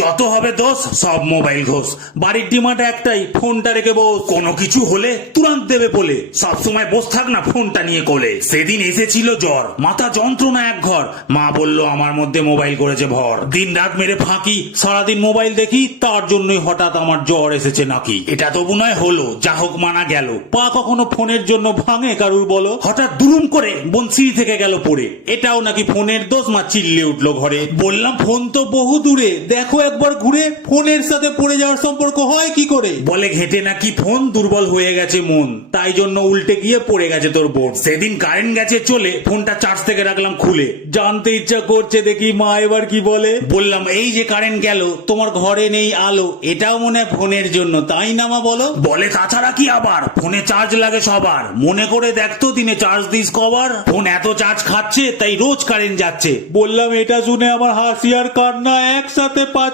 যত হবে দোষ সব মোবাইল ঘোষ। বাড়ির ডিমান্ড একটাই, ফোনটা রেখে বস। কোনো কিছু হলে তুরন্ত দেবে বলে, সবসময় বস থাক না ফোনটা নিয়ে কোলে। সেদিন এসেছিল জ্বর, মাথা যন্ত্রণা এক ঘর। মা বলল আমার মধ্যে মোবাইল করেছে ভর। দিন রাত মেরে ফাঁকি, সারাদিন মোবাইল দেখি, তার জন্যই হঠাৎ আমার জ্বর এসেছে নাকি। এটা তবু নয় হলো, যা হোক মানা গেল। পা কখনো ফোনের জন্য ভাঙে কারুর বলো? হঠাৎ দুরুম করে বোন সিঁড়ি থেকে গেল পড়ে, এটাও নাকি ফোনের দোষ? মা চিল্লে উঠলো ঘরে। বললাম ফোন তো বহু দূরে, দেখো একবার ঘুরে, ফোনের সাথে পড়ে যাওয়ার সম্পর্ক হয় কি করে? বলে ঘেটে নাকি ফোন, দুর্বল হয়ে গেছে মন, তাই জন্য উল্টে গিয়ে পড়ে গেছে তোর বোন। সেদিন কারেন্ট গেছে চলে, ফোনটা চার্জ থেকে রাখলাম খুলে। জানতে ইচ্ছা করছে দেখি মা এবার কি বলে। বললাম এই যে কারেন্ট গেল, তোমার ঘরে নেই আলো, এটাও মনে হয় ফোনের জন্য, তাই না মা বলো? বলে তাছাড়া কি আবার, ফোনে চার্জ লাগে সবার, মনে করে দেখতো দিনে চার্জ দিস কবার। ফোন এত চার্জ খাচ্ছে তাই রোজ কারেন্ট যাচ্ছে। বললাম এটা শুনে আমার হাসি আর কান্না একসাথে পাচ্ছে।